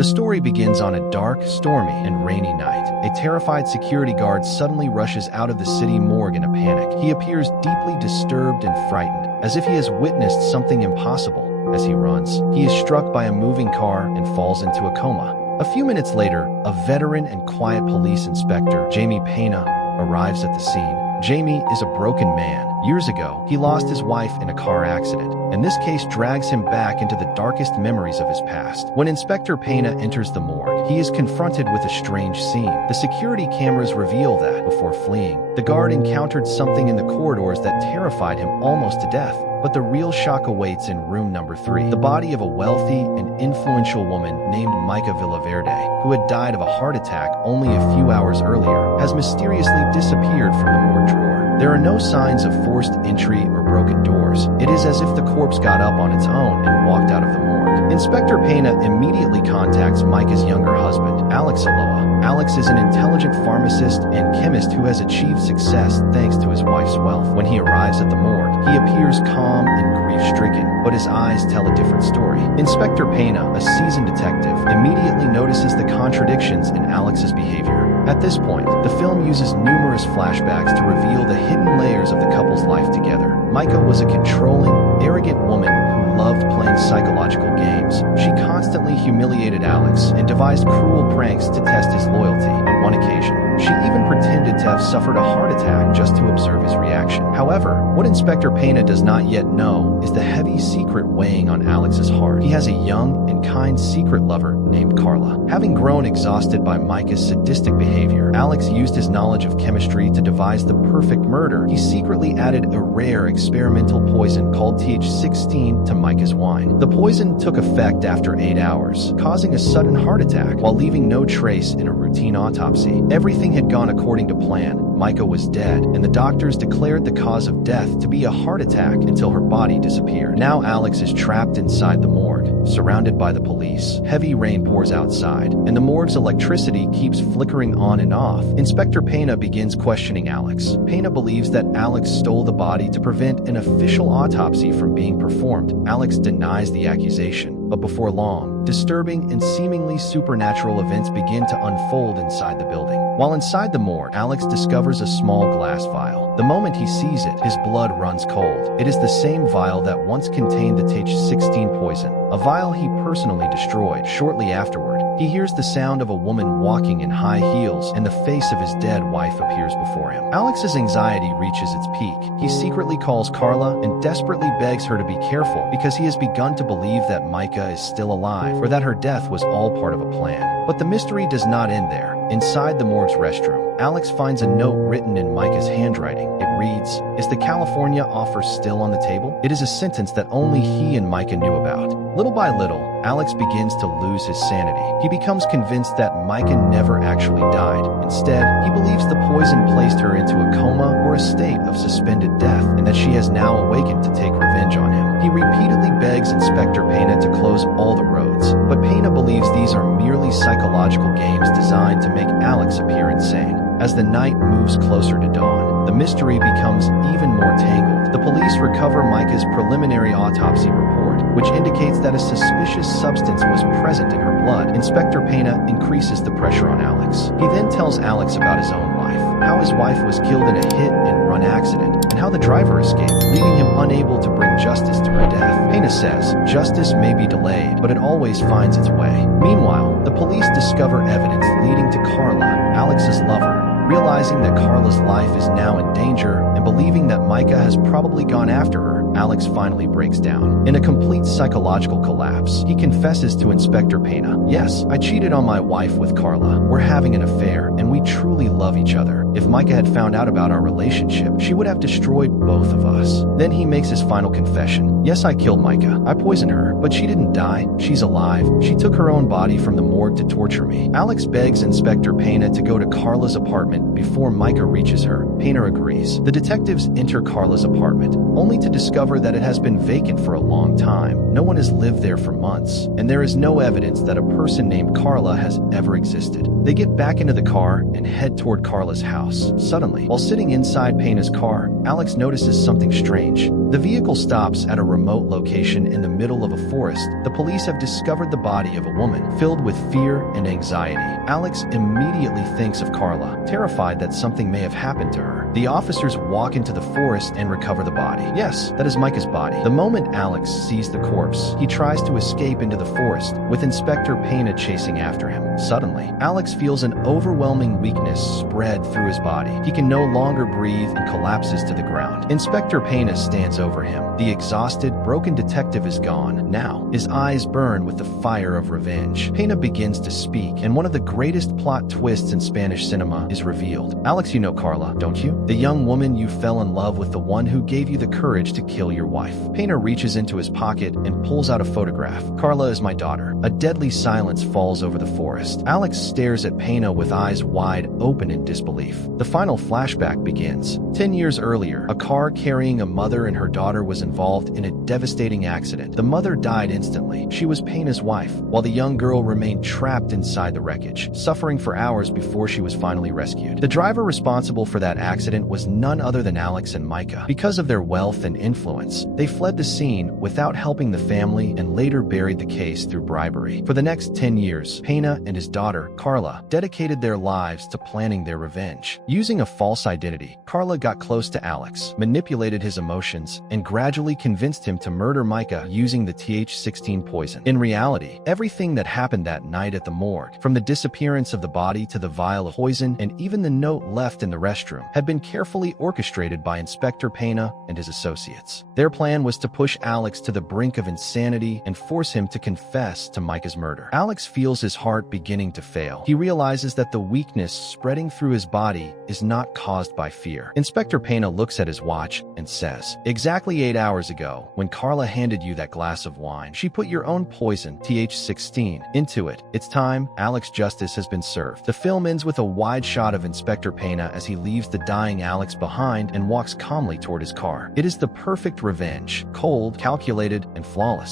The story begins on a dark, stormy, and rainy night. A terrified security guard suddenly rushes out of the city morgue in a panic. He appears deeply disturbed and frightened, as if he has witnessed something impossible. As he runs, he is struck by a moving car and falls into a coma. A few minutes later, a veteran and quiet police inspector, Jamie Pena, arrives at the scene. Jamie is a broken man. Years ago, he lost his wife in a car accident, and this case drags him back into the darkest memories of his past. When Inspector Pena enters the morgue, he is confronted with a strange scene. The security cameras reveal that, before fleeing, the guard encountered something in the corridors that terrified him almost to death. But the real shock awaits in room number 3. The body of a wealthy and influential woman named Vyncke Villaverde, who had died of a heart attack only a few hours earlier, has mysteriously disappeared from the morgue drawer. There are no signs of forced entry or broken doors. It is as if the corpse got up on its own and walked out of the morgue. Inspector Pena immediately contacts Micah's younger husband, Alex Aloha. Alex is an intelligent pharmacist and chemist who has achieved success thanks to his wife's wealth. When he arrives at the morgue, he appears calm and grief-stricken, but his eyes tell a different story. Inspector Pena, a seasoned detective, immediately notices the contradictions in Alex's behavior. At this point, the film uses numerous flashbacks to reveal the hidden layers of the couple's life together. Micah was a controlling, arrogant woman who loved playing psychological games. She constantly humiliated Alex and devised cruel pranks to test his loyalty. On one occasion, she even pretended to have suffered a heart attack just to observe his reaction. However, what Inspector Pena does not yet know is the heavy secret weighing on Alex's heart. He has a young and kind secret lover named Carla. Having grown exhausted by Micah's sadistic behavior, Alex used his knowledge of chemistry to devise the perfect murder. He secretly added a rare experimental poison called TH16 to Micah's wine. The poison took effect after 8 hours, causing a sudden heart attack while leaving no trace in a routine autopsy. Everything had gone according to plan. Micah was dead, and the doctors declared the cause of death to be a heart attack until her body disappeared. Now Alex is trapped inside the morgue, surrounded by the police. Heavy rain pours outside, and the morgue's electricity keeps flickering on and off. Inspector Pena begins questioning Alex. Pena believes that Alex stole the body to prevent an official autopsy from being performed. Alex denies the accusation, but before long, disturbing and seemingly supernatural events begin to unfold inside the building. While inside the morgue, Alex discovers a small glass vial. The moment he sees it, his blood runs cold. It is the same vial that once contained the TH16 poison, a vial he personally destroyed. Shortly afterward, he hears the sound of a woman walking in high heels, and the face of his dead wife appears before him. Alex's anxiety reaches its peak. He secretly calls Carla and desperately begs her to be careful because he has begun to believe that Micah is still alive, or that her death was all part of a plan. But the mystery does not end there. Inside the morgue's restroom, Alex finds a note written in Micah's handwriting. It reads, "Is the California offer still on the table?" It is a sentence that only he and Micah knew about. Little by little, Alex begins to lose his sanity. He becomes convinced that Micah never actually died. Instead, he believes the poison placed her into a coma or a state of suspended death, and that she has now awakened to take revenge on him. He repeatedly begs Inspector Pena to close all the roads, but Pena believes these are merely psychological games designed to make Alex appear insane. As the night moves closer to dawn, the mystery becomes even more tangled. The police recover Micah's preliminary autopsy report, which indicates that a suspicious substance was present in her blood. Inspector Pena increases the pressure on Alex. He then tells Alex about his own life, how his wife was killed in a hit-and-run accident, and how the driver escaped, leaving him unable to bring justice to her death. Pena says, justice may be delayed, but it always finds its way. Meanwhile, the police discover evidence leading to Carla, Alex's lover. Realizing that Carla's life is now in danger and believing that Micah has probably gone after her, Alex finally breaks down. In a complete psychological collapse, he confesses to Inspector Pena, "Yes, I cheated on my wife with Carla. We're having an affair, and we truly love each other. If Micah had found out about our relationship, she would have destroyed both of us." Then he makes his final confession. "Yes, I killed Micah. I poisoned her, but she didn't die. She's alive. She took her own body from the morgue to torture me." Alex begs Inspector Pena to go to Carla's apartment before Micah reaches her. Pena agrees. The detectives enter Carla's apartment, only to discover that it has been vacant for a long time. No one has lived there for months, and there is no evidence that a person named Carla has ever existed. They get back into the car and head toward Carla's house. Suddenly, while sitting inside Pena's car, Alex notices something strange. The vehicle stops at a remote location in the middle of a forest. The police have discovered the body of a woman, filled with fear and anxiety. Alex immediately thinks of Carla, terrified that something may have happened to her. The officers walk into the forest and recover the body. Yes, that is Micah's body. The moment Alex sees the corpse, he tries to escape into the forest, with Inspector Pena chasing after him. Suddenly, Alex feels an overwhelming weakness spread through his body. He can no longer breathe and collapses to the ground. Inspector Pena stands over him. The exhausted, broken detective is gone. Now, his eyes burn with the fire of revenge. Pena begins to speak, and one of the greatest plot twists in Spanish cinema is revealed. Alex, you know Carla, don't you? The young woman you fell in love with, the one who gave you the courage to kill your wife. Pena reaches into his pocket and pulls out a photograph. Carla is my daughter. A deadly silence falls over the forest. Alex stares at Pena with eyes wide open in disbelief. The final flashback begins. 10 years earlier, a car carrying a mother and her daughter was involved in a devastating accident. The mother died instantly. She was Pena's wife, while the young girl remained trapped inside the wreckage, suffering for hours before she was finally rescued. The driver responsible for that accident was none other than Alex and Micah. Because of their wealth and influence, they fled the scene without helping the family and later buried the case through bribery. For the next 10 years, Pena and his daughter, Carla, dedicated their lives to planning their revenge. Using a false identity, Carla got close to Alex, manipulated his emotions, and gradually convinced him to murder Micah using the TH16 poison. In reality, everything that happened that night at the morgue, from the disappearance of the body to the vial of poison and even the note left in the restroom, had been carefully orchestrated by Inspector Pena and his associates. Their plan was to push Alex to the brink of insanity and force him to confess to Micah's murder. Alex feels his heart beginning to fail. He realizes that the weakness spreading through his body is not caused by fear. Inspector Pena looks at his watch and says, "Exactly 8 hours ago, when Carla handed you that glass of wine, she put your own poison, TH16, into it. It's time. Alex, justice has been served." The film ends with a wide shot of Inspector Pena as he leaves the dying Alex behind and walks calmly toward his car. It is the perfect revenge, cold, calculated, and flawless.